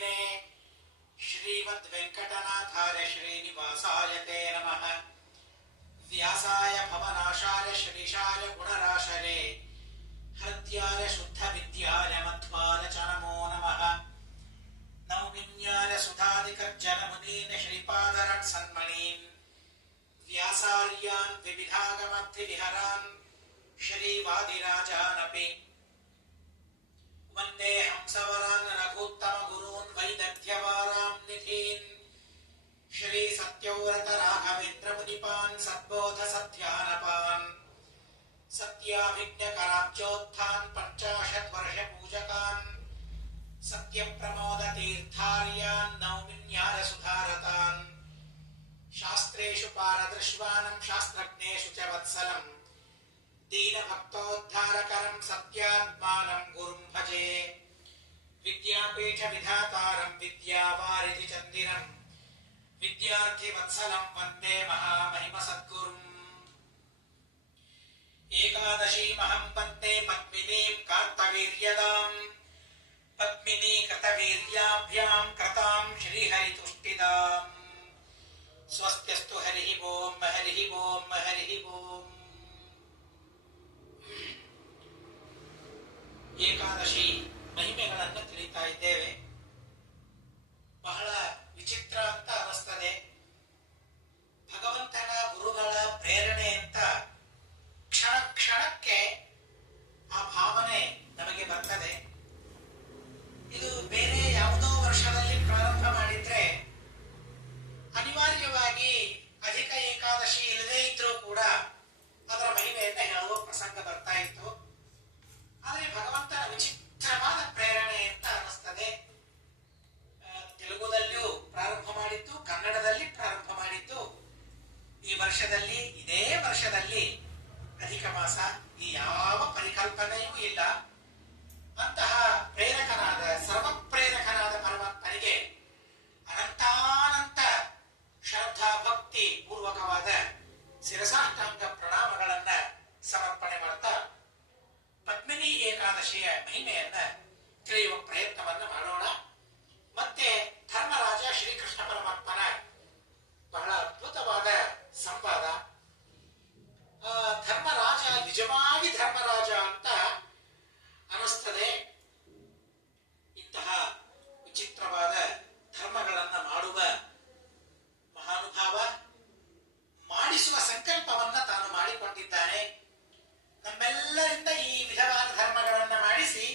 ನಾಯಿನೇ ಶ್ರೀಮದ್ ವೆಂಕಟನಾಥಾರ್ಯ ಶ್ರೀನಿವಾಸಾಯ ತೇ ನಮಃ. ವ್ಯಾಸಾಯ ಭವನಾಶಾಯ ಶ್ರೀಶಾಯ ಗುಣರಾಶರೆ ಹೃದ್ಯಾಯ ಶುದ್ಧ ವಿದ್ಯಾಯ ಮಧ್ವಾಯ ಚ ನಮೋ ನಮಃ. ನೌಮಿನ್ಯಾಯ ಸುಧಾಧಿಕರ್ಜನ ಮುನೀನ್ ಶ್ರೀಪಾದರಟ್ ಸನ್ಮಣೀನ್ ವ್ಯಾಸಾರ್ಯಾನ್ ವಿವಿಧಾಗಮರ್ಥಿ ವಿಹರಾನ್ ಶ್ರೀವಾದಿರಾಜಾನಪಿ ವಂದೇ ಹಂಸವರಾನ್ ರಘುತ್ತಮ ಗುರೂನ್ ವೈದಗ್ಧ್ಯವಾರಾಂ ನಿಧೀನ್ ಶ್ರೀ ಸತ್ಯವ್ರತ ರಾಘವೇಂದ್ರ ಮುನಿಪಾನ್ ಸದ್ಬೋಧ ಸತ್ಯಾನಪಾನ್ ಸತ್ಯಾಭಿಜ್ಞಕರಾಬ್ಜೋತ್ಥಾನ್ ಪಂಚಾಶತ್ ವರ್ಷ ಪೂಜಕಾನ್ ಸತ್ಯ ಪ್ರಮೋದ ತೀರ್ಥಾರ್ಯಾನ್ ನೌಮಿನ್ಯಾಯ ಸುಧಾರತಾನ್ ಶಾಸ್ತ್ರೇಷು ಪಾರದೃಶ್ವಾನಂ ಶಾಸ್ತ್ರಜ್ಞೇಷು ಚ ವತ್ಸಲಂ ದೀನಭಕ್ತೋದ್ಧಾರಕರಂ ಸತ್ಯಾತ್ಮಾನಂ ಗುರುಂ ಭಜೆ. ವಿದ್ಯಾಪೀಠ ವಿಧಾತಾರಂ ವಿದ್ಯಾವಾರಿಧಿ ಚಂದಿರಂ ವಿದ್ಯಾರ್ಥಿ ವತ್ಸಲಂ ವಂದೇ ಮಹಾಮಹಿಮ ಸದ್ಗುರುಂ. ಏಕಾದಶೀಮಹಂ ವಂದೇ ಪದ್ಮಿನೀಂ ಕಾರ್ತವೀರ್ಯದಾಂ ಪದ್ಮಿನೀ ಕೃತವೀರ್ಯಾಭ್ಯಾಂ ಕೃತಾಂ ಶ್ರೀಹರಿತುಷ್ಟಿದಾಂ. ಸ್ವಸ್ತ್ಯಸ್ತು ಹರಿಃ ಓಂ ಹರಿಃ ಓಂ ಹರಿಃ ಓಂ. ಏಕಾದಶಿ ಮಹಿಮೆಗಳನ್ನು ತಿಳಿತಾ ಇದ್ದೇವೆ. ಬಹಳ ವಿಚಿತ್ರ ಅಂತ ಅನಿಸ್ತದೆ. ಭಗವಂತನ ಗುರುಗಳ ಪ್ರೇರಣೆ ಅಂತ ಕ್ಷಣ ಕ್ಷಣಕ್ಕೆ ಆ ಭಾವನೆ ನಮಗೆ ಬರ್ತದೆ. ಇದು ಬೇರೆ ಯಾವುದೋ ವರ್ಷದಲ್ಲಿ ಪ್ರಾರಂಭ ಮಾಡಿದ್ರೆ ಅನಿವಾರ್ಯವಾಗಿ ಅಧಿಕ ಏಕಾದಶಿ ಇಲ್ಲದೇ ಇದ್ರೂ ಕೂಡ ಅದರ ಮಹಿಮೆಯನ್ನ ಹೇಳುವ ಪ್ರಸಂಗ ಬರ್ತಾ ಇತ್ತು. ಆದರೆ ಭಗವಂತನ ವಿಚಿತ್ರವಾದ ಪ್ರೇರಣೆ ಅಂತ ಅನಿಸ್ತದೆ. ತೆಲುಗುದಲ್ಲಿಯೂ ಪ್ರಾರಂಭ ಮಾಡಿದ್ದು, ಕನ್ನಡದಲ್ಲಿ ಪ್ರಾರಂಭ ಮಾಡಿದ್ದು. ಈ ವರ್ಷದಲ್ಲಿ, ಇದೇ ವರ್ಷದಲ್ಲಿ ಅಧಿಕ ಮಾಸ, ಈ ಯಾವ ಪರಿಕಲ್ಪನೆಯೂ ಇಲ್ಲ. ಅಂತಹ ಪ್ರೇರಕನಾದ, ಸರ್ವಪ್ರೇರಕನಾದ ಪರಮಾತ್ಮನಿಗೆ ಅನಂತಾನಂತ ಶ್ರದ್ಧಾ ಭಕ್ತಿ ಪೂರ್ವಕವಾದ ಶಿರಸಾಷ್ಟಾಂಗ ಪ್ರಣಾಮಗಳನ್ನ ಸಮರ್ಪಣೆ ಮಾಡ್ತಾ ಪದ್ಮಿನಿ ಏಕಾದಶಿಯ ಮಹಿಮೆಯನ್ನ ತಿಳಿಯುವ ಪ್ರಯತ್ನವನ್ನ ಮಾಡೋಣ. ಮತ್ತೆ ಧರ್ಮರಾಜ ಶ್ರೀಕೃಷ್ಣ ಪರಮಾತ್ಮನ ಬಹಳ ಅದ್ಭುತವಾದ ಸಂವಾದ. ಧರ್ಮರಾಜ ನಿಜವಾಗಿ ಧರ್ಮರಾಜ ಅಂತ ಅನಿಸ್ತದೆ. ಇಂತಹ ವಿಚಿತ್ರವಾದ ಧರ್ಮಗಳನ್ನ ಮಾಡುವ ಮಹಾನುಭಾವ ಮಾಡಿಸುವ ಸಂಕಲ್ಪವನ್ನ ತಾನು ಮಾಡಿಕೊಂಡಿದ್ದಾನೆ. ನಮ್ಮೆಲ್ಲರಿಂದ ಈ ವಿಧವಾದ ಧರ್ಮಗಳನ್ನ ಮಾಡಿಸಿ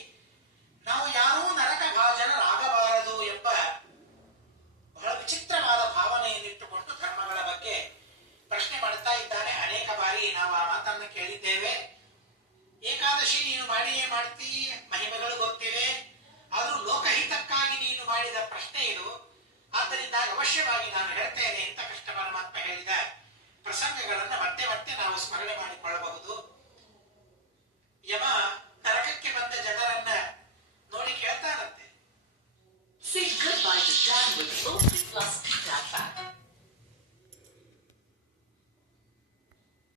ನಾವು ಯಾರೂ ನರಕ ಭಾಜನರಾಗಬಾರದು ಎಂಬ ಬಹಳ ವಿಚಿತ್ರವಾದ ಭಾವನೆಯನ್ನಿಟ್ಟುಕೊಂಡು ಧರ್ಮಗಳ ಬಗ್ಗೆ ಪ್ರಶ್ನೆ ಮಾಡ್ತಾ ಇದ್ದಾನೆ. ಅನೇಕ ಬಾರಿ ನಾವು ಆ ಮಾತನ್ನು ಕೇಳಿದ್ದೇವೆ. ಏಕಾದಶಿ ನೀನು ಮಾಡಿಯೇ ಮಾಡ್ತೀ, ಮಹಿಮೆಗಳು ಗೊತ್ತಿವೆ, ಆದರೂ ಲೋಕಹಿತಕ್ಕಾಗಿ ನೀನು ಮಾಡಿದ ಪ್ರಶ್ನೆ ಇದು. ಆದ್ದರಿಂದ ಅವಶ್ಯವಾಗಿ ನಾನು ಹೇಳ್ತೇನೆ ಅಂತ ಕೃಷ್ಣ ಪರಮಾತ್ಮ ಹೇಳಿದ ಪ್ರಸಂಗಗಳನ್ನು ಮತ್ತೆ ಮತ್ತೆ ನಾವು ಸ್ಮರಣೆ ಮಾಡಿಕೊಳ್ಳಬಹುದು. ಯಮ ನರಕಕ್ಕೆ ಬಂದ ಜನರನ್ನ ನೋಡಿ ಕೇಳ್ತಾನಂತೆ.